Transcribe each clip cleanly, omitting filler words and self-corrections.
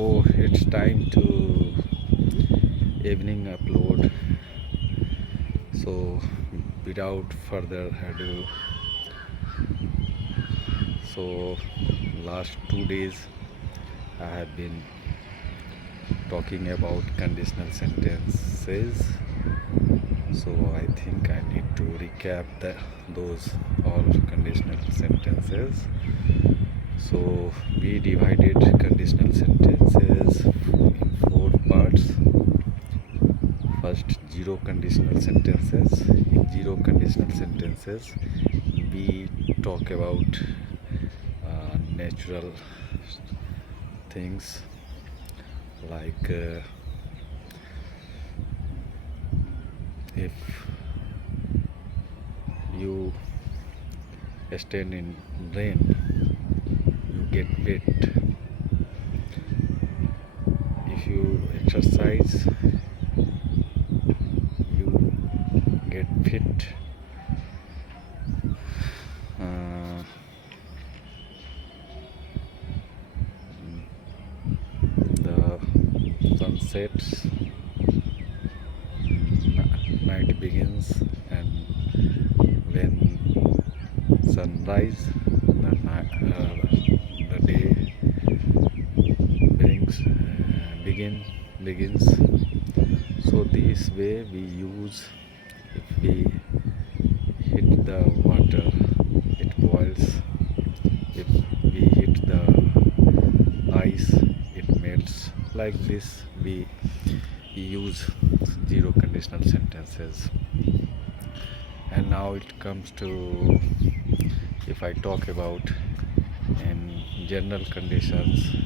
So it's time to evening upload. So without further ado, so last 2 days I have been talking about conditional sentences. So I think I need to recap those all conditional sentences. So we divided conditional sentences in 4 parts. First, zero conditional sentences. In zero conditional sentences, we talk about natural things like if you stand in rain, you get wet. If you exercise, you get fit. The sun sets, night begins, and when sunrise, the day begins. So this way we use, if we hit the water, it boils. If we hit the ice, it melts. Like this we use zero conditional sentences. And now it comes to, if I talk about in general conditions.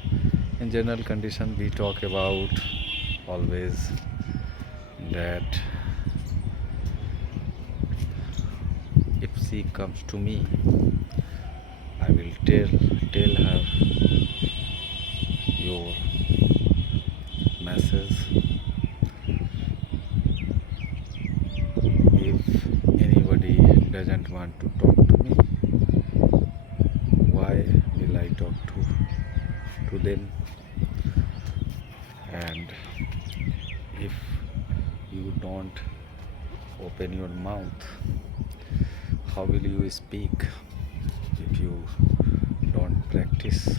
In general condition we talk about always that if she comes to me, I will tell her your message. If anybody doesn't want to talk to me, why will I talk to them? And if you don't open your mouth, how will you speak? If you don't practice,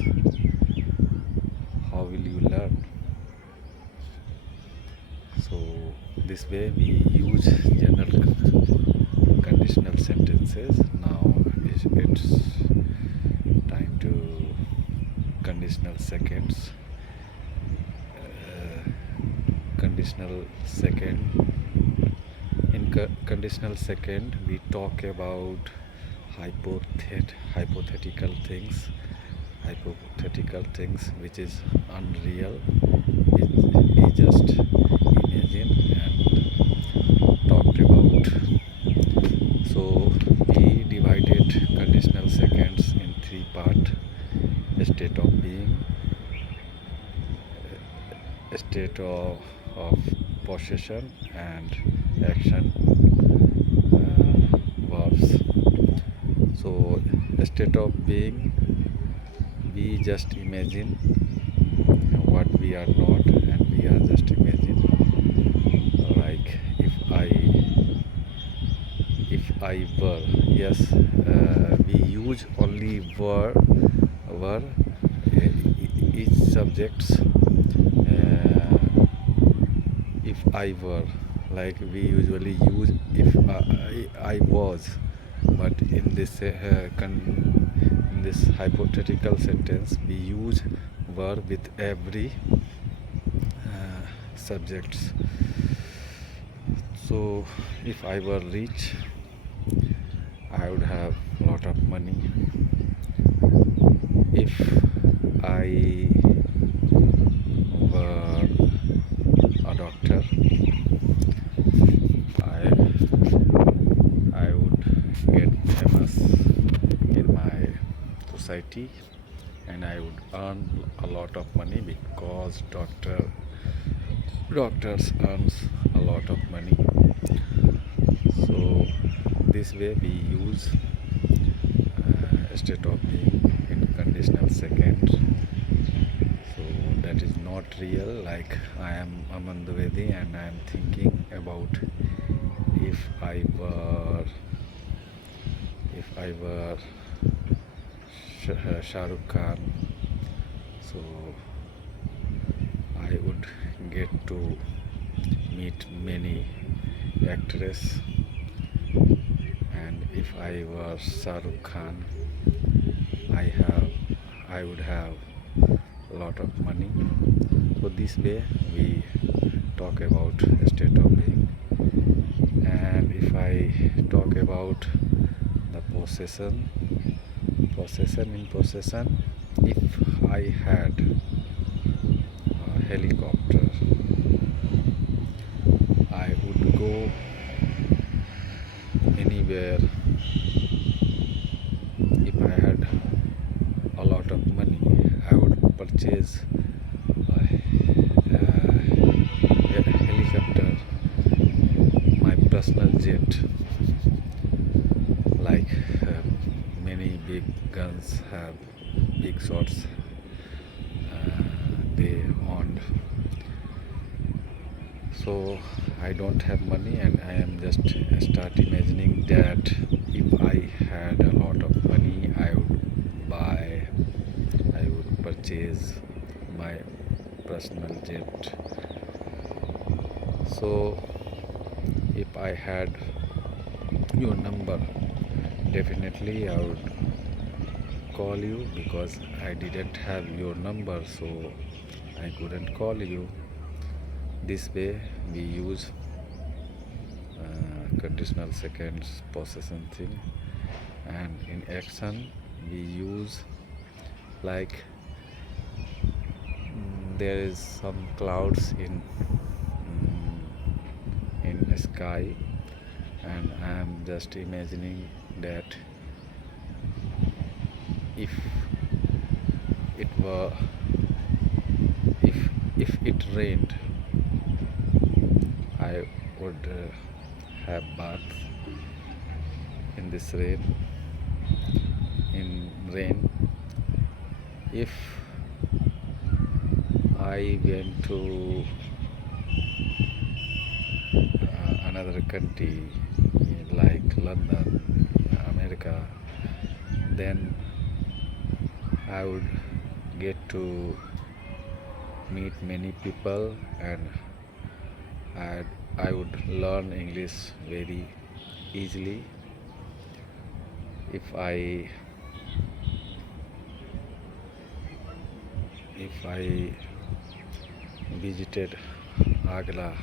how will you learn? So this way we use general conditional sentences. Now it's time to conditional seconds. Conditional second. In conditional second we talk about hypothetical things which is unreal. We just imagine and talked about. So we divided conditional seconds in 3 parts: state of being, state of possession, and action verbs. So state of being, we just imagine what we are not, and we are just imagine. Like if I were, yes, we use only were each subjects. If I were, like we usually use if I was, but in this hypothetical sentence we use were with every subjects. So if I were rich, I would have a lot of money. If I were a doctor, I would get famous in my society, and I would earn a lot of money, because doctors earns a lot of money. So this way we use state of being in conditional second. So that that is not real. Like I am Aman Dwivedi and I am thinking about if I were Shah Rukh Khan, so I would get to meet many actresses, and if I were Shah Rukh Khan, I have I would have a lot of money. So this way we talk about state of being. And if I talk about the possession, if I had a helicopter, I would go anywhere. If I had a lot of money, I would purchase a helicopter, my personal jet. Like many big guns have big shots they owned. So I don't have money, and I am just start imagining that if I had a lot of money, I would purchase my personal jet. So if I had your number, definitely I would call you, because I didn't have your number, so I couldn't call you. This way we use conditional seconds possession thing, and in action we use like there is some clouds in the sky, and I am just imagining that if it were if it rained, I would have bath in this rain. If I went to another country like London, America, then I would get to meet many people, and I would learn English very easily. If I visited Agra,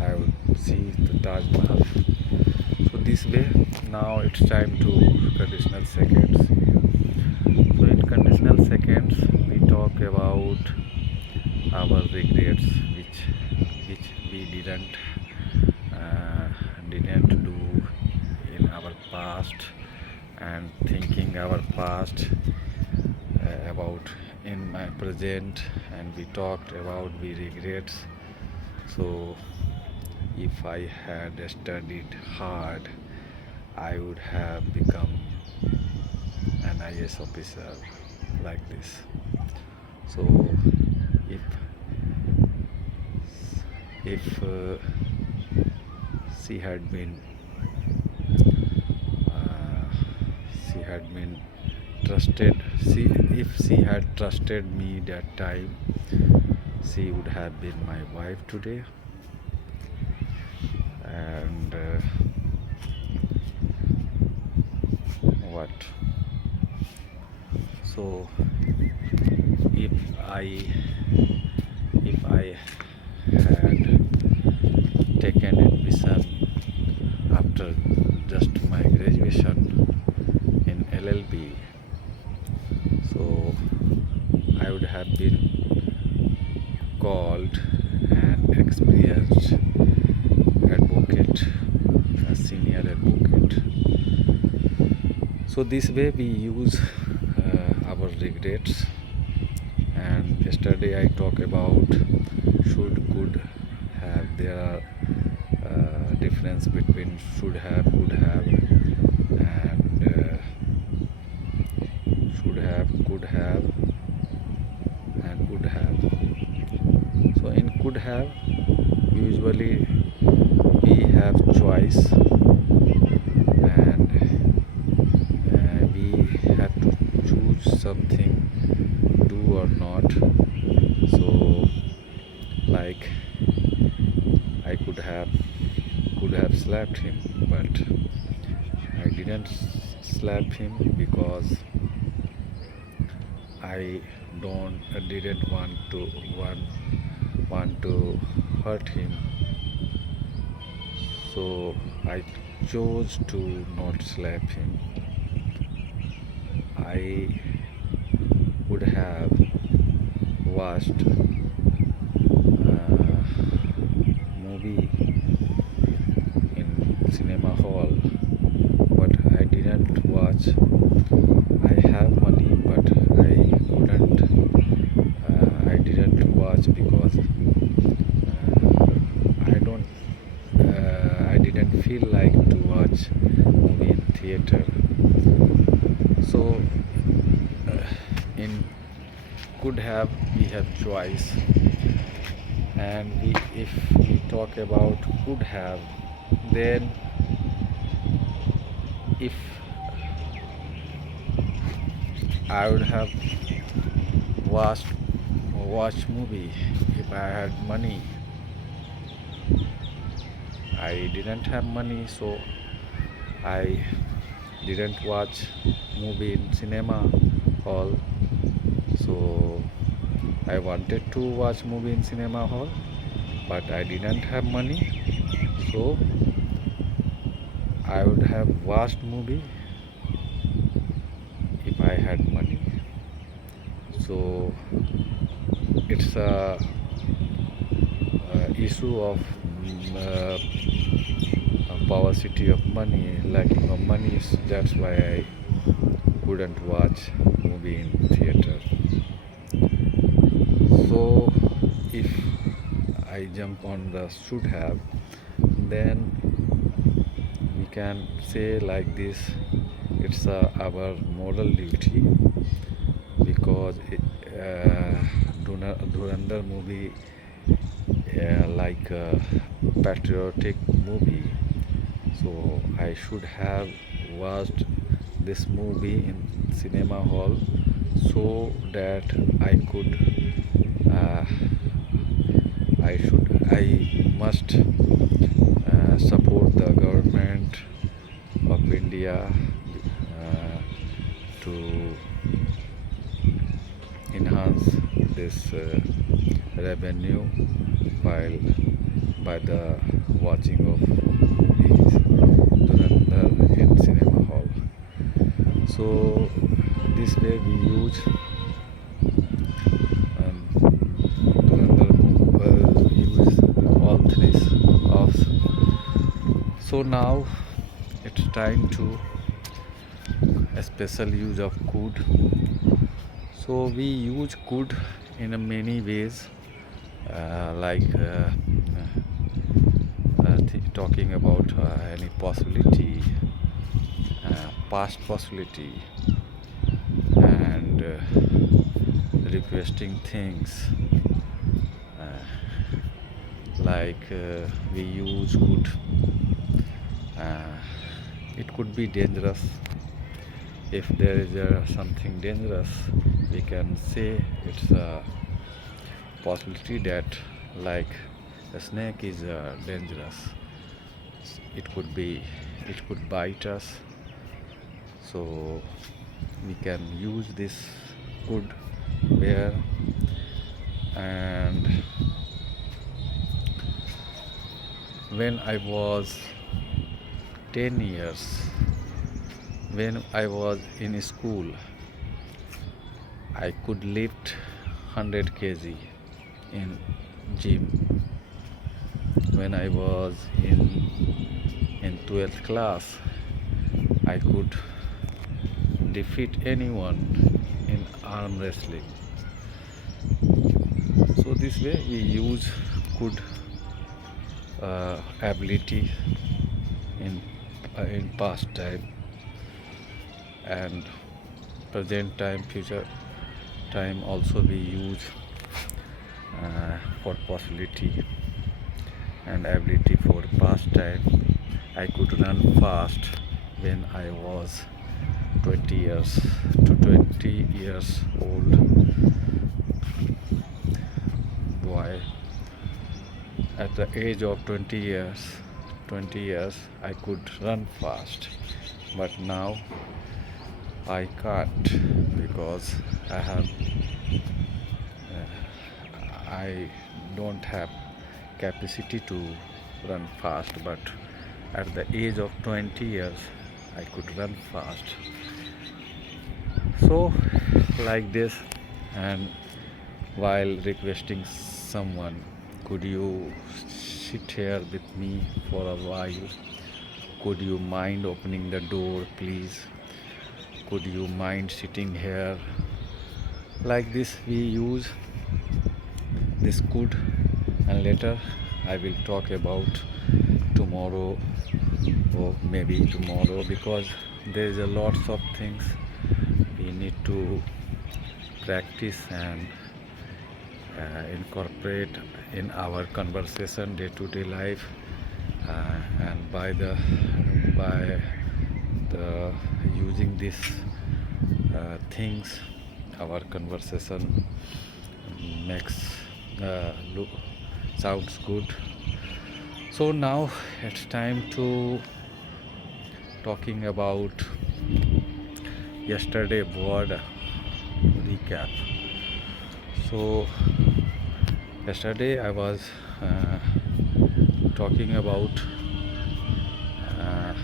I would see the Taj Mahal. So this way, now it's time to conditional seconds. So in conditional seconds, we talk about our regrets, which we didn't do in our past, and thinking our past about in my present, and we talked about we regrets. So if I had studied hard, I would have become an IAS officer like this. So if she had been she had been trusted, if she had trusted me that time, she would have been my wife today. And what so if I had taken admission after just my graduation in LLB, so I would have been called an experienced advocate, a senior advocate. So this way we use our regrets. And yesterday I talked about should, could, have. There are difference between should have, could have, and should have, could have, and could have. So in could have, usually we have choice, and we have to choose something, do or not. So like I could have slapped him, but I didn't slap him because I don't didn't want to hurt him. So I chose to not slap him. I would have watched movie in cinema hall, but I didn't watch. I have money, but I didn't watch because I don't. I didn't feel like to watch movie in theater. So in could have, we have choice, and if we talk about could have, then if I would have watched movie if I had money. I didn't have money, so I didn't watch movie in cinema hall. So I wanted to watch movie in cinema hall, but I didn't have money, so I would have watched movie if I had money. So it's a issue of paucity of money, lacking of money. That's why I couldn't watch movie in theater. So if I jump on the should have, then we can say like this: it's our moral duty, because Dhurandhar movie, like a patriotic movie, so I should have watched this movie in cinema hall, so that uh, I must support the government of India to enhance this revenue while by the watching of movies Dhurandhar in cinema hall. So this way we use Dhurandhar use all three offs. So now it's time to a special use of could. So we use could in a many ways, like talking about any possibility, past possibility, and requesting things, like we use could. It could be dangerous. If there is something dangerous, we can say it's a possibility that, like, a snake is dangerous. It could bite us. So we can use this could where, and when I was 10 years, when I was in school, I could lift 100 kg in gym. When I was in 12th class, I could defeat anyone in arm wrestling. So this way we use could ability in past time and present time, future time also we use for possibility and ability for pastime. I could run fast when I was 20 years to 20 years old boy. At the age of 20 years I could run fast, but now I can't because I have I don't have capacity to run fast, but at the age of 20 years I could run fast. So like this, and while requesting someone, could you sit here with me for a while? Could you mind opening the door, please? Could you mind sitting here? Like this we use this could, and later I will talk about tomorrow, or maybe tomorrow, because there is a lots of things we need to practice and incorporate in our conversation day-to-day life, and by the using these things our conversation makes look sounds good. So now it's time to talking about yesterday word recap. So yesterday I was talking about uh,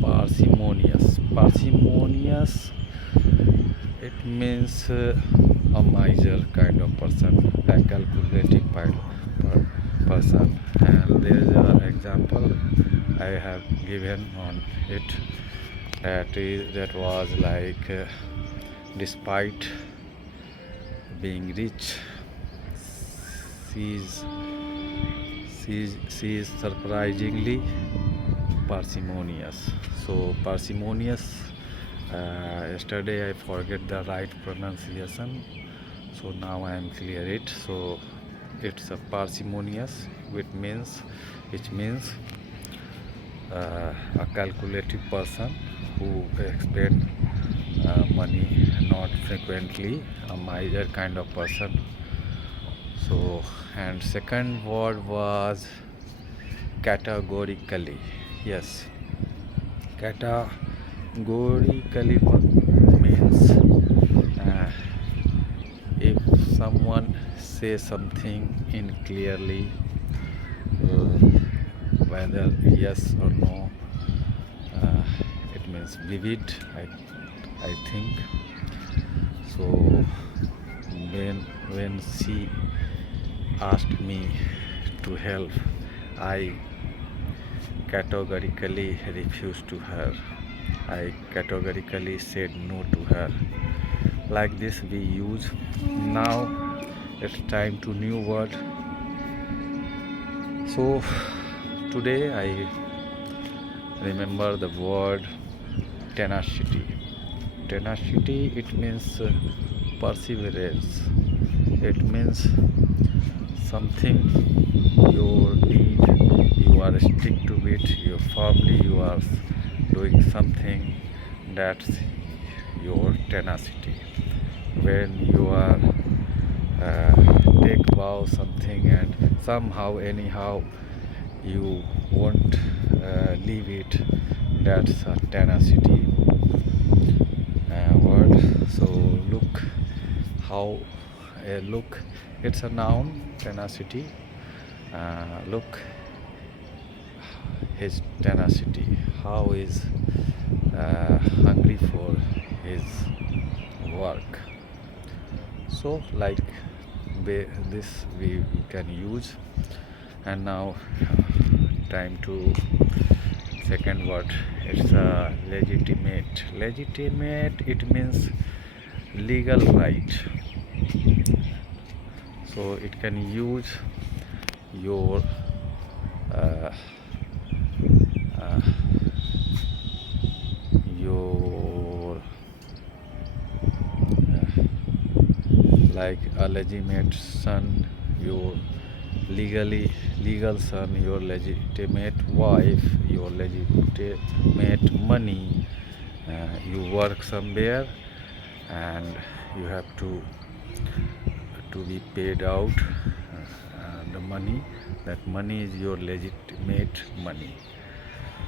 parsimonious. It means a miser kind of person, a calculative person, and there is an example I have given on it. That was like despite being rich, she is surprisingly parsimonious. So parsimonious, yesterday I forget the right pronunciation, so now I am clear it. So it's a parsimonious, which means a calculative person who expend money not frequently, a miser kind of person. So, and second word was categorically. Yes, categorically means if someone says something in clearly, whether yes or no, it means vivid, I think. So when she asked me to help, I categorically refused to her. I categorically said no to her. Like this we use. Now it's time to new word. So today I remember the word tenacity. Tenacity, it means perseverance. It means something you need, you are stick to it, you firmly you are doing something, that's your tenacity. When you are take vow something and somehow anyhow you won't leave it, that's a tenacity word. So look how look, it's a noun, tenacity. Look his tenacity, how is hungry for his work. So like this we can use. And now time to second word, it's legitimate. Legitimate, it means legal right. So it can use your your like a legitimate son, your legal son, your legitimate wife, your legitimate money. You work somewhere and you have to be paid out the money. That money is your legitimate money.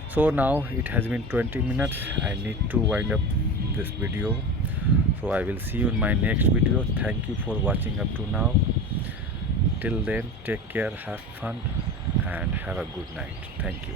So now it has been 20 minutes. I need to wind up this video, so I will see you in my next video. Thank you for watching up to now. Till then, take care, have fun, and have a good night. Thank you.